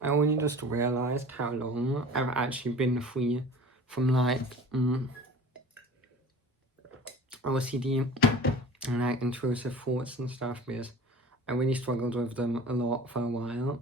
I only just realized how long I've actually been free from like OCD and like intrusive thoughts and stuff, because I really struggled with them a lot for a while.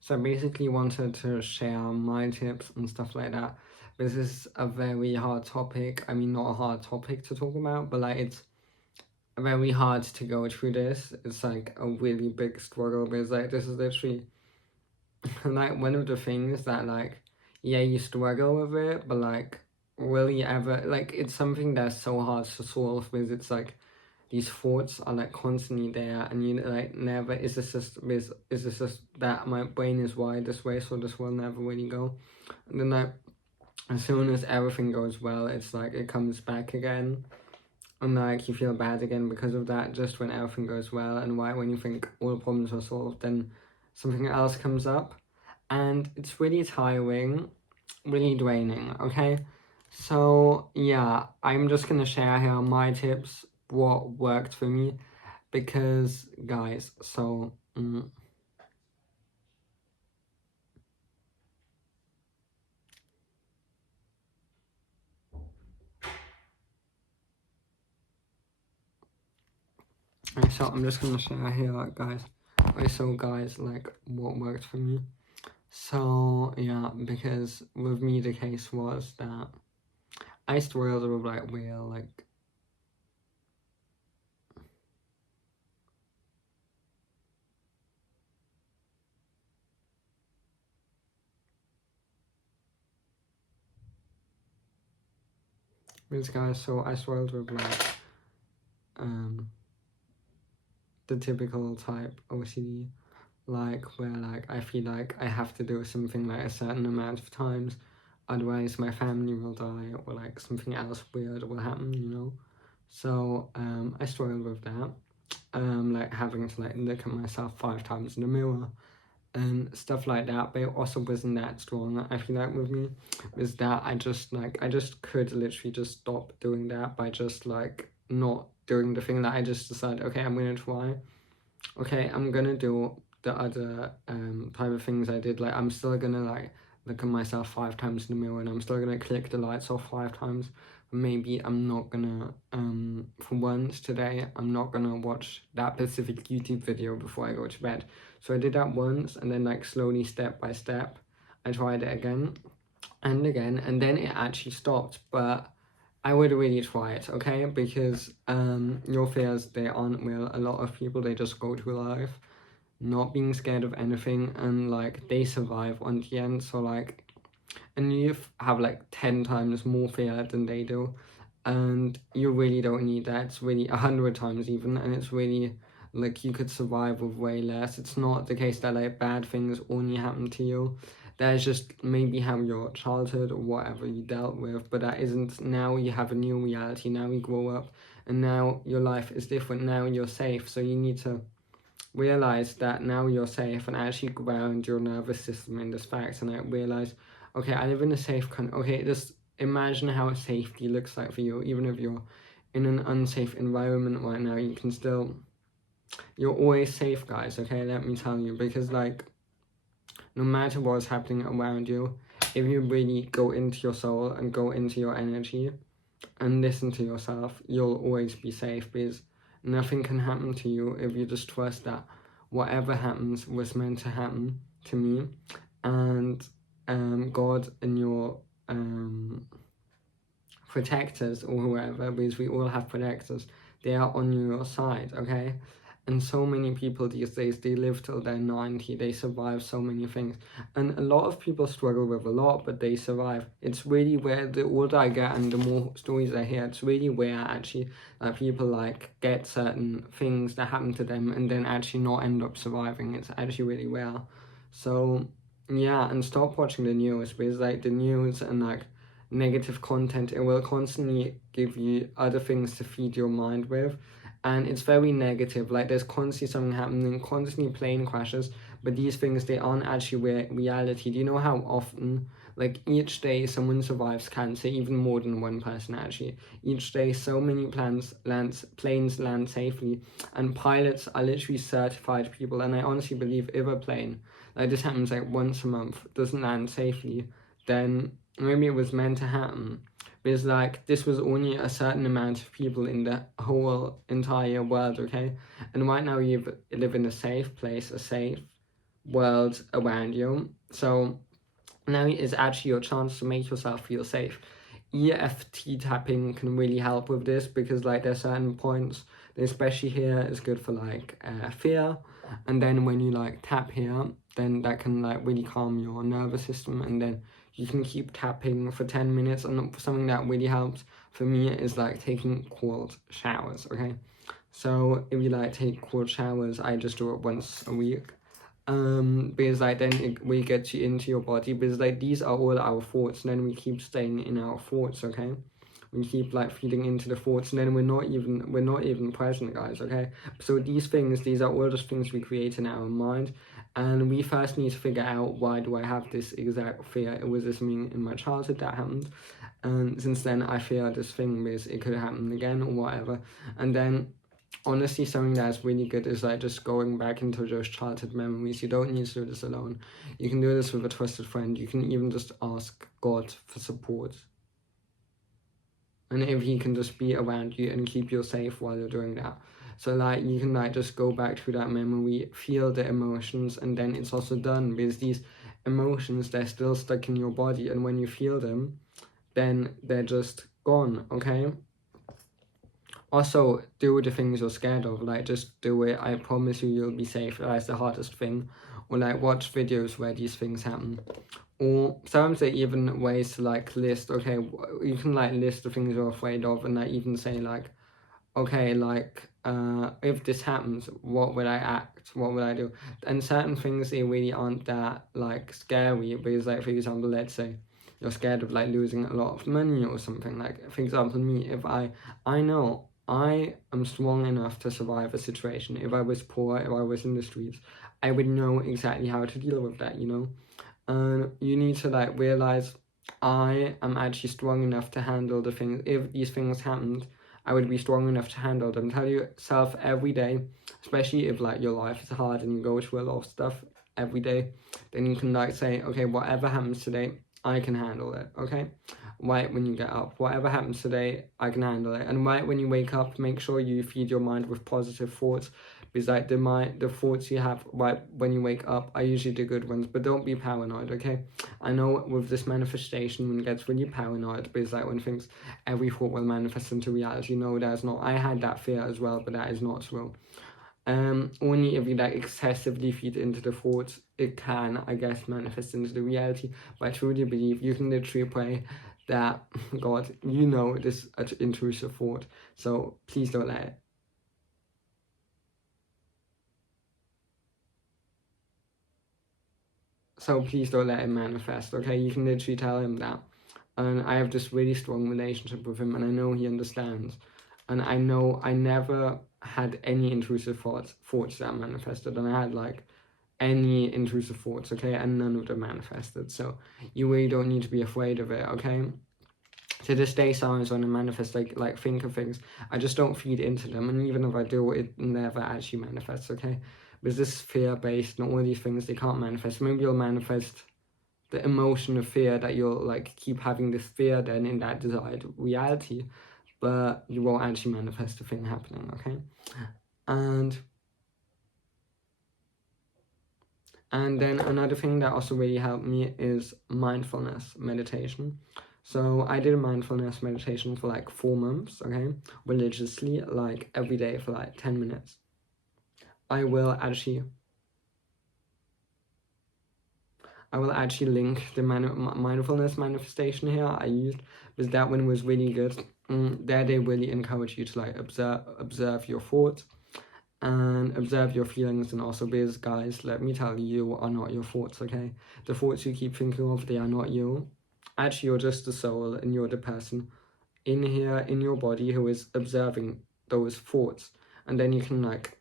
So I basically wanted to share my tips and stuff like that. This is a very hard topic. I mean, not a hard topic to talk about, but like it's very hard to go through this. It's like a really big struggle, because like this is literally like one of the things that like, yeah, you struggle with it, but like really ever, like it's something that's so hard to solve, because it's like these thoughts are like constantly there, and you like never, is this just that my brain is wired this way, so this will never really go. And then like as soon as everything goes well, it's like it comes back again, and like you feel bad again because of that, just when everything goes well. And why, when you think all the problems are solved, then something else comes up, and it's really tiring, really draining. Okay, so yeah, I'm just gonna share here my tips, what worked for me, because guys, so so I'm just gonna share here, guys. So guys, like what worked for me. So yeah, because with me the case was that I struggled with like real like this guys. So I struggled with like the typical type OCD, like where like I feel like I have to do something like a certain amount of times, otherwise my family will die, or like something else weird will happen, you know. So I struggled with that, like having to like look at myself 5 times in the mirror and stuff like that. But it also wasn't that strong, I feel like, with me, is that I just could literally just stop doing that by just like not doing the thing that I just decided, okay, I'm gonna try, okay, I'm gonna do the other type of things I did. Like I'm still gonna like look at myself 5 times in the mirror, and I'm still gonna click the lights off 5 times. Maybe I'm not gonna for once today, I'm not gonna watch that specific YouTube video before I go to bed. So I did that once, and then like slowly, step by step, I tried it again and again, and then it actually stopped. But I would really try it, okay? Because your fears, they aren't real. A lot of people, they just go through life not being scared of anything, and like they survive on the end. So like, and you have like 10 times more fear than they do, and you really don't need that. It's really 100 times even, and it's really like you could survive with way less. It's not the case that like bad things only happen to you. That's just maybe how your childhood or whatever you dealt with, but that isn't. Now you have a new reality, now you grow up, and now your life is different. Now you're safe, so you need to realize that now you're safe, and actually ground your nervous system in this fact, and like realize, okay, I live in a safe country. Okay, just imagine how safety looks like for you. Even if you're in an unsafe environment right now, you can still, you're always safe, guys. Okay, let me tell you, because like no matter what's happening around you, if you really go into your soul and go into your energy and listen to yourself, you'll always be safe, because nothing can happen to you if you just trust that whatever happens was meant to happen to me, and God and your protectors, or whoever, because we all have protectors, they are on your side, okay? And so many people these days, they live till they're 90, they survive so many things. And a lot of people struggle with a lot, but they survive. It's really where, the older I get and the more stories I hear, it's really where actually people like get certain things that happen to them and then actually not end up surviving. It's actually really rare. So yeah, and stop watching the news, because like the news and like negative content, it will constantly give you other things to feed your mind with, and it's very negative. Like there's constantly something happening, constantly plane crashes, but these things, they aren't actually reality. Do you know how often, like, each day someone survives cancer, even more than one person actually. Each day so many planes land safely, and pilots are literally certified people. And I honestly believe if a plane, like this happens like once a month, doesn't land safely, then maybe it was meant to happen. Because like this was only a certain amount of people in the whole entire world, okay? And right now you live in a safe place, a safe world around you. So now is actually your chance to make yourself feel safe. EFT tapping can really help with this, because like there's certain points, especially here, is good for like fear, and then when you like tap here, then that can like really calm your nervous system, and then you can keep tapping for 10 minutes. And something that really helps for me is like taking cold showers, okay? So if you like take cold showers, I just do it once a week, because like then it will get you into your body, because like these are all our thoughts, and then we keep staying in our thoughts, okay? We keep like feeding into the thoughts, and then we're not even present, guys, okay? So these are all just things we create in our mind, and we first need to figure out, why do I have this exact fear? It was this something in my childhood that happened, and since then I fear this thing because it could happen again or whatever. And then honestly, something that's really good is like just going back into those childhood memories. You don't need to do this alone. You can do this with a trusted friend. You can even just ask God for support, and if he can just be around you and keep you safe while you're doing that. So like you can like just go back to that memory, feel the emotions, and then it's also done, because these emotions, they're still stuck in your body, and when you feel them, then they're just gone, okay? Also, do the things you're scared of, like just do it. I promise you, you'll be safe. That's the hardest thing. Or like watch videos where these things happen. Or sometimes there are even ways to like list, okay, you can like list the things you're afraid of, and like even say like, okay, like if this happens, what would I act? What would I do? And certain things, they really aren't that like scary, because like for example, let's say you're scared of like losing a lot of money or something. Like for example, me, if I know I am strong enough to survive a situation. If I was poor, if I was in the streets, I would know exactly how to deal with that, you know? And you need to like realize, I am actually strong enough to handle the things. If these things happened, I would be strong enough to handle them. Tell yourself every day, especially if like your life is hard and you go through a lot of stuff every day, then you can like say, okay, whatever happens today, I can handle it, okay? Right when you get up, whatever happens today, I can handle it. And right when you wake up, make sure you feed your mind with positive thoughts, because like the thoughts you have right when you wake up are usually the good ones. But don't be paranoid, okay? I know with this manifestation, when it gets really paranoid, because like when things, every thought will manifest into reality. No, that's not. I had that fear as well, but that is not true. Only if you like excessively feed into the thoughts, it can, I guess, manifest into the reality. But I truly believe you can literally pray that, God, you know this intrusive thought, so please don't let it. So please don't let it manifest, okay? You can literally tell him that. And I have this really strong relationship with him, and I know he understands. And I know I never had any intrusive thoughts that manifested, and I had like any intrusive thoughts, okay? And none of them manifested. So you really don't need to be afraid of it, okay? To this day, sometimes when I manifest, like think of things, I just don't feed into them, and even if I do, it never actually manifests, okay? Because this is fear-based, and all these things, they can't manifest. Maybe you'll manifest the emotion of fear, that you'll like keep having this fear then in that desired reality, but you won't actually manifest the thing happening, okay? And then another thing that also really helped me is mindfulness meditation. So I did a mindfulness meditation for like 4 months, okay, religiously, like every day for like 10 minutes. I will actually link the mindfulness manifestation here I used, because that one was really good. There they really encourage you to like observe your thoughts and observe your feelings, and also, because guys, let me tell you, you are not your thoughts, okay? The thoughts you keep thinking of, they are not you. Actually, you're just the soul, and you're the person in here in your body who is observing those thoughts. And then you can like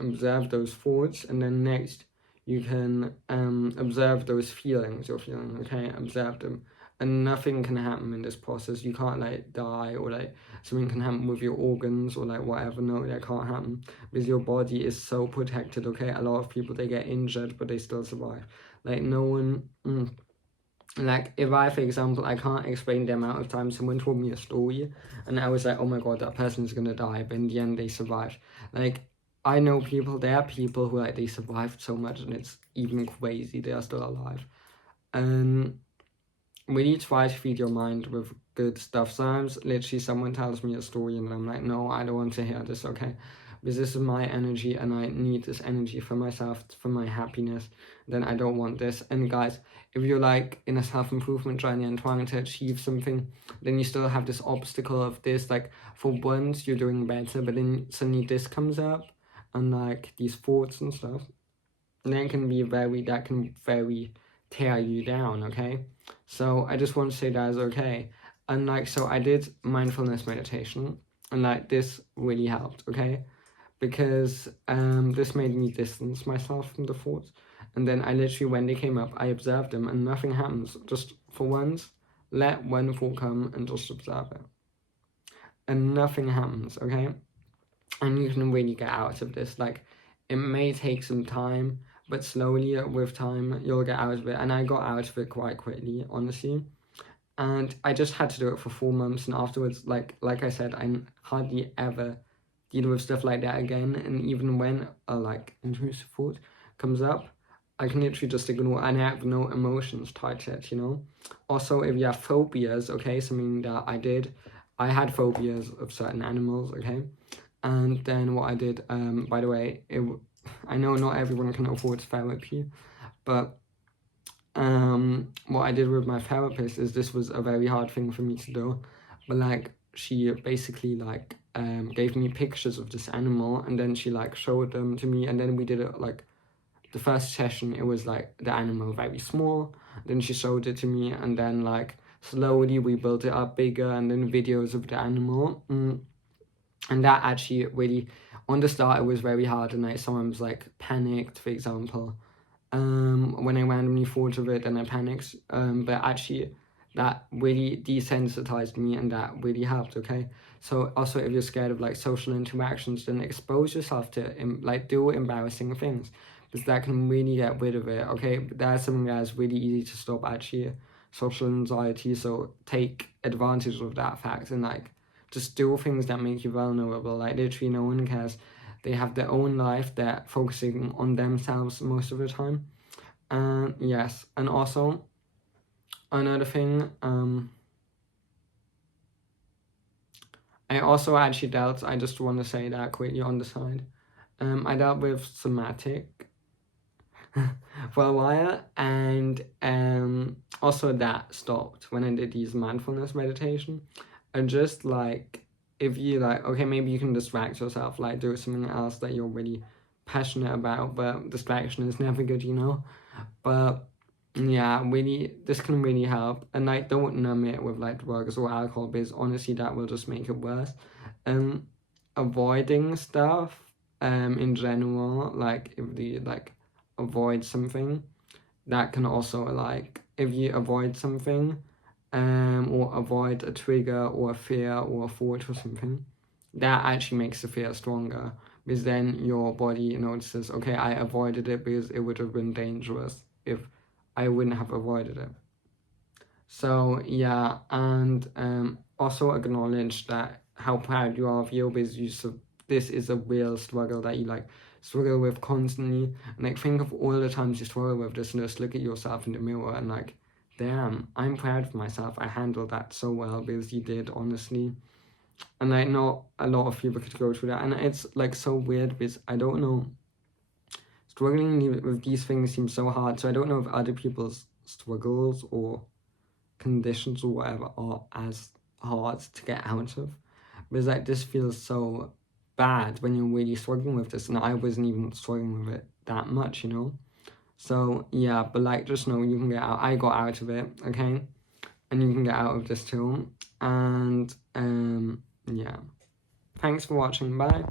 observe those thoughts, and then next you can observe those feelings you're feeling, okay? Observe them. And nothing can happen in this process. You can't like die, or like something can happen with your organs or like whatever. No, that can't happen because your body is so protected, okay? A lot of people, they get injured but they still survive. Like no one like if I, for example, I can't explain the amount of time someone told me a story and I was like, oh my god, that person's gonna die, but in the end they survived. Like I know people, there are people who like they survived so much and it's even crazy they are still alive. And really try to feed your mind with good stuff. Sometimes literally someone tells me a story and I'm like, no, I don't want to hear this, okay? Because this is my energy and I need this energy for myself, for my happiness. Then I don't want this. And guys, if you're like in a self-improvement journey and trying to achieve something, then you still have this obstacle of this, like for once you're doing better, but then suddenly this comes up and like these thoughts and stuff. And that can very tear you down, okay? So I just want to say that is okay. And like, so I did mindfulness meditation and like this really helped, okay? Because this made me distance myself from the thoughts. And then I literally, when they came up, I observed them and nothing happens. Just for once, let one thought come and just observe it. And nothing happens, okay? And you can really get out of this. Like, it may take some time, but slowly with time, you'll get out of it. And I got out of it quite quickly, honestly. And I just had to do it for 4 months. And afterwards, like I said, I hardly ever deal with stuff like that again. And even when a like intrusive thought comes up, I can literally just ignore, and I have no emotions tied to it, you know? Also, if you have phobias, okay, something that I had phobias of certain animals, okay? And then what I did, by the way, I know not everyone can afford therapy, but what I did with my therapist is this was a very hard thing for me to do, but like she basically like gave me pictures of this animal and then she like showed them to me and then we did it like the first session it was like the animal very small, then she showed it to me and then like slowly we built it up bigger and then videos of the animal. And that actually really, on the start it was very hard and I sometimes like panicked, for example, when I randomly thought of it and I panicked, but actually that really desensitized me and that really helped, okay? So also if you're scared of like social interactions, then expose yourself to like do embarrassing things because that can really get rid of it, okay? But that's something that's really easy to stop actually, social anxiety, so take advantage of that fact and like just do things that make you vulnerable. Like literally no one cares. They have their own life, they're focusing on themselves most of the time. And yes, and also another thing, I also actually dealt, I just want to say that quickly on the side, I dealt with somatic for a while, and also that stopped when I did these mindfulness meditation. And just like, if you like, okay, maybe you can distract yourself, like do something else that you're really passionate about, but distraction is never good, you know? But yeah, really, this can really help. And like, don't numb it with like drugs or alcohol because honestly, that will just make it worse. Avoiding stuff, in general, like if you like avoid something, that can also like, if you avoid something, or avoid a trigger or a fear or a thought or something, that actually makes the fear stronger because then your body notices, okay, I avoided it because it would have been dangerous if I wouldn't have avoided it. So yeah, and also acknowledge that how proud you are of you because this is a real struggle that you like struggle with constantly, and like think of all the times you struggle with this and just look at yourself in the mirror and like, damn, I'm proud of myself. I handled that so well because you did, honestly. And like not a lot of people could go through that, and it's like so weird because I don't know, struggling with these things seems so hard, so I don't know if other people's struggles or conditions or whatever are as hard to get out of, because like this feels so bad when you're really struggling with this, and I wasn't even struggling with it that much, you know? So yeah, but like just know you can get out. I got out of it, okay? And you can get out of this too. And yeah. Thanks for watching, bye.